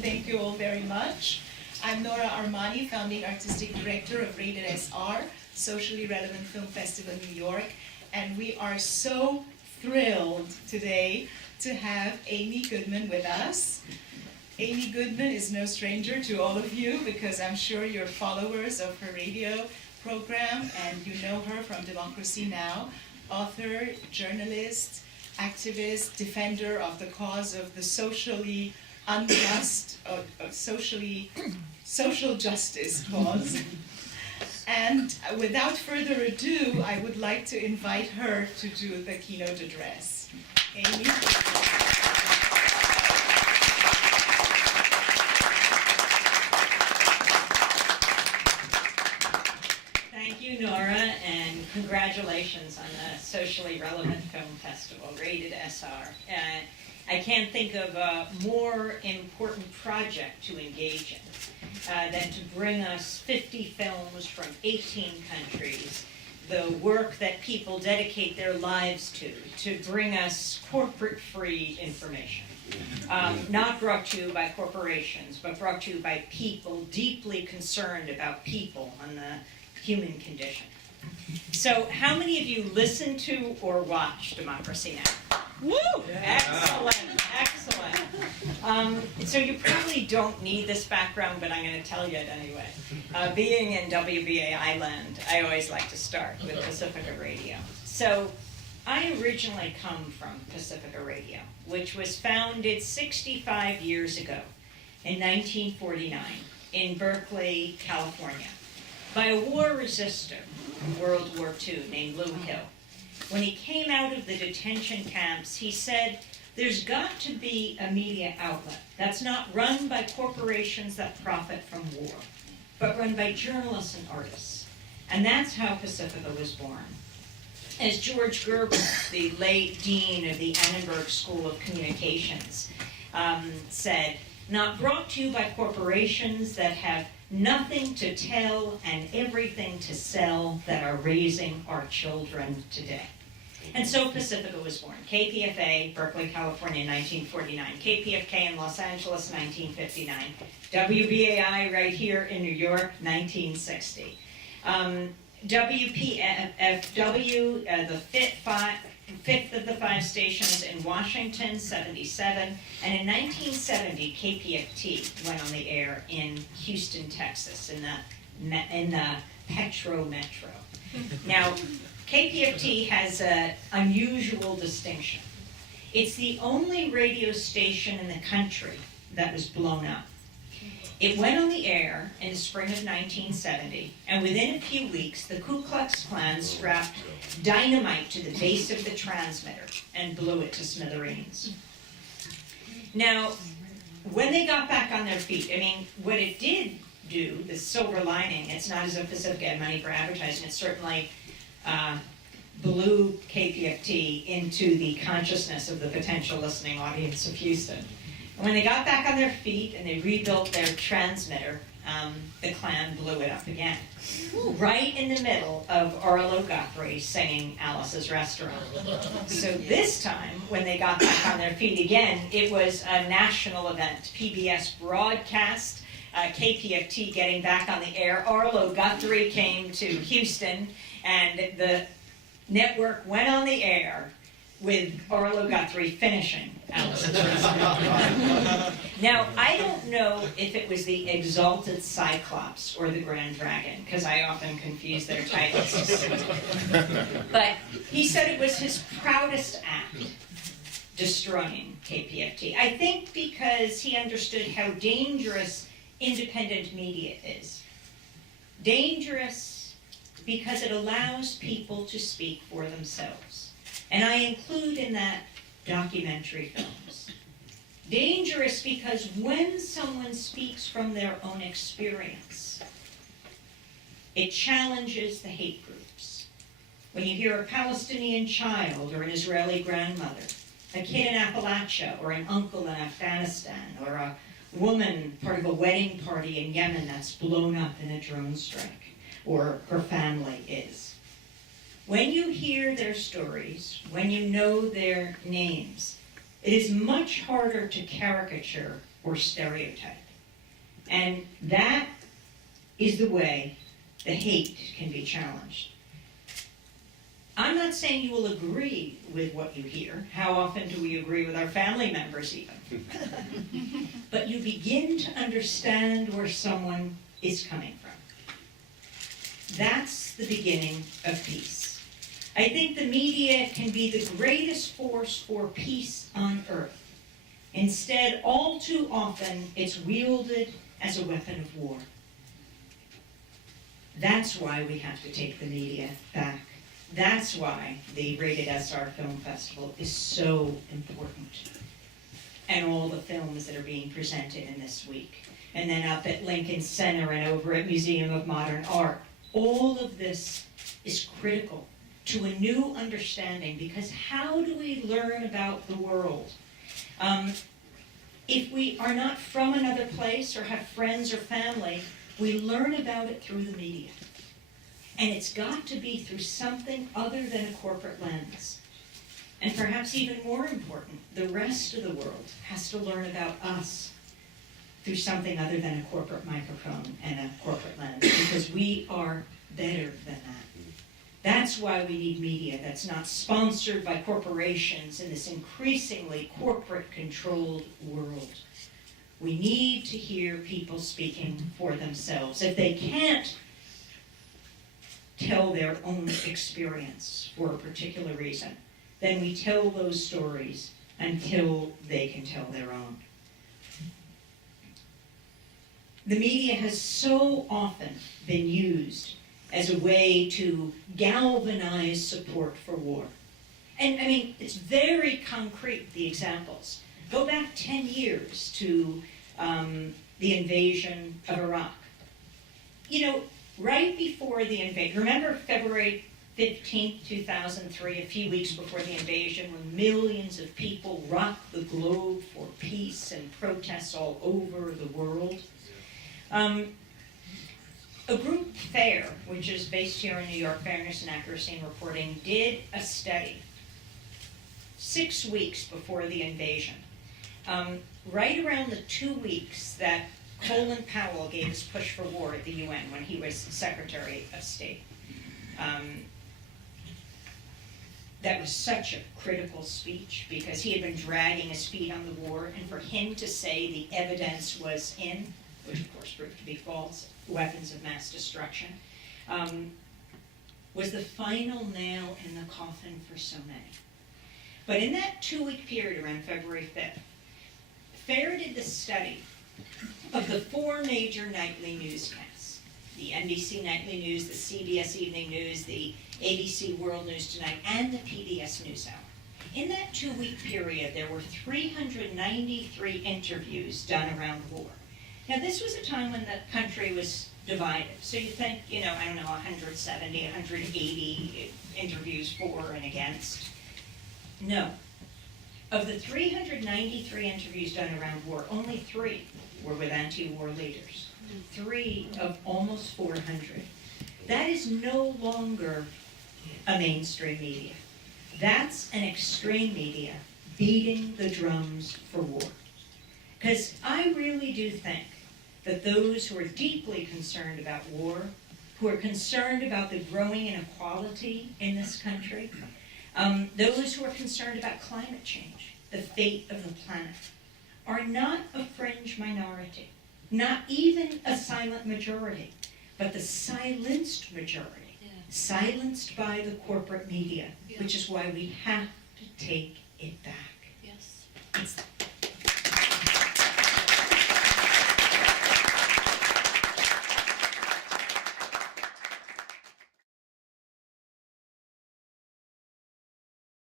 thank you all very much. I'm Nora Armani, founding artistic director of Rated SR, Socially Relevant Film Festival in New York, and we are so thrilled today to have Amy Goodman with us. Amy Goodman is no stranger to all of you because I'm sure you're followers of her radio program and you know her from Democracy Now! Author, journalist, activist, defender of the cause of the socially unjust, social justice cause. And without further ado, I would like to invite her to do the keynote address. Amy? Thank you, Nora, and congratulations on the Socially Relevant Film Festival, Rated SR. I can't think of a more important project to engage in than to bring us 50 films from 18 countries, the work that people dedicate their lives to bring us corporate-free information. Not brought to you by corporations, but brought to you by people deeply concerned about people and the human condition. So how many of you listen to or watch Democracy Now! Woo! Excellent, excellent. So you probably don't need this background, but I'm going to tell you it anyway. Being in WBAI land, I always like to start with Pacifica Radio. So I originally come from Pacifica Radio, which was founded 65 years ago in 1949 in Berkeley, California, by a war resistor from World War II named Lou Hill. When he came out of the detention camps, he said, there's got to be a media outlet that's not run by corporations that profit from war, but run by journalists and artists. And that's how Pacifica was born. As George Gerber, the late dean of the Annenberg School of Communications, said, not brought to you by corporations that have nothing to tell and everything to sell that are raising our children today. And so Pacifica was born. KPFA, Berkeley, California, 1949. KPFK in Los Angeles, 1959. WBAI right here in New York, 1960. WPFW, the fifth of the 5 stations in Washington, 77. And in 1970, KPFT went on the air in Houston, Texas, in the Petro Metro. Now, KPFT has an unusual distinction. It's the only radio station in the country that was blown up. It went on the air in the spring of 1970, and within a few weeks, the Ku Klux Klan strapped dynamite to the base of the transmitter and blew it to smithereens. Now, when they got back on their feet, I mean, what it did do, the silver lining, it's not as if Pacifica had money for advertising, it certainly blew KPFT into the consciousness of the potential listening audience of Houston. And when they got back on their feet and they rebuilt their transmitter, the Klan blew it up again. Right in the middle of Arlo Guthrie singing Alice's Restaurant. So this time, when they got back on their feet again, it was a national event. PBS broadcast, KPFT getting back on the air. Arlo Guthrie came to Houston, and the network went on the air with Arlo Guthrie finishing Alice's Restaurant. Now, I don't know if it was the Exalted Cyclops or the Grand Dragon, because I often confuse their titles. But he said it was his proudest act, destroying KPFT. I think because he understood how dangerous independent media is. Dangerous because it allows people to speak for themselves. And I include in that documentary films. Dangerous because when someone speaks from their own experience, it challenges the hate groups. When you hear a Palestinian child or an Israeli grandmother, a kid in Appalachia or an uncle in Afghanistan, or a woman part of a wedding party in Yemen that's blown up in a drone strike, or her family is. When you hear their stories, when you know their names, it is much harder to caricature or stereotype. And that is the way the hate can be challenged. I'm not saying you will agree with what you hear. How often do we agree with our family members even? But you begin to understand where someone is coming from. That's the beginning of peace. I think the media can be the greatest force for peace on earth. Instead, all too often, it's wielded as a weapon of war. That's why we have to take the media back. That's why the Rated SR Film Festival is so important. And all the films that are being presented in this week. And then up at Lincoln Center and over at Museum of Modern Art. All of this is critical to a new understanding, because how do we learn about the world? If we are not from another place or have friends or family, we learn about it through the media. And it's got to be through something other than a corporate lens. And perhaps even more important, the rest of the world has to learn about us through something other than a corporate microphone and a corporate lens, because we are better than that. That's why we need media that's not sponsored by corporations in this increasingly corporate-controlled world. We need to hear people speaking for themselves. If they can't tell their own experience for a particular reason, then we tell those stories until they can tell their own. The media has so often been used as a way to galvanize support for war. And I mean, it's very concrete, the examples. Go back 10 years to the invasion of Iraq. You know, right before the invasion, remember February 15th, 2003, a few weeks before the invasion, when millions of people rocked the globe for peace and protests all over the world? A group, FAIR, which is based here in New York, Fairness and Accuracy in Reporting, did a study 6 weeks before the invasion, right around the 2 weeks that Colin Powell gave his push for war at the UN when he was Secretary of State. That was such a critical speech, because he had been dragging his feet on the war, and for him to say the evidence was in, which of course proved to be false, weapons of mass destruction, was the final nail in the coffin for so many. But in that 2-week period around February 5th, FAIR did the study of the 4 major nightly newscasts: the NBC Nightly News, the CBS Evening News, the ABC World News Tonight, and the PBS NewsHour. In that 2-week period, there were 393 interviews done around war. Now, this was a time when the country was divided. So you think, 170, 180 interviews for and against. No. Of the 393 interviews done around war, only 3 were with anti-war leaders. 3 of almost 400. That is no longer a mainstream media. That's an extreme media beating the drums for war. Because I really do think that those who are deeply concerned about war, who are concerned about the growing inequality in this country, those who are concerned about climate change, the fate of the planet, are not a fringe minority, not even a silent majority, but the silenced majority, silenced by the corporate media, which is why we have to take it back.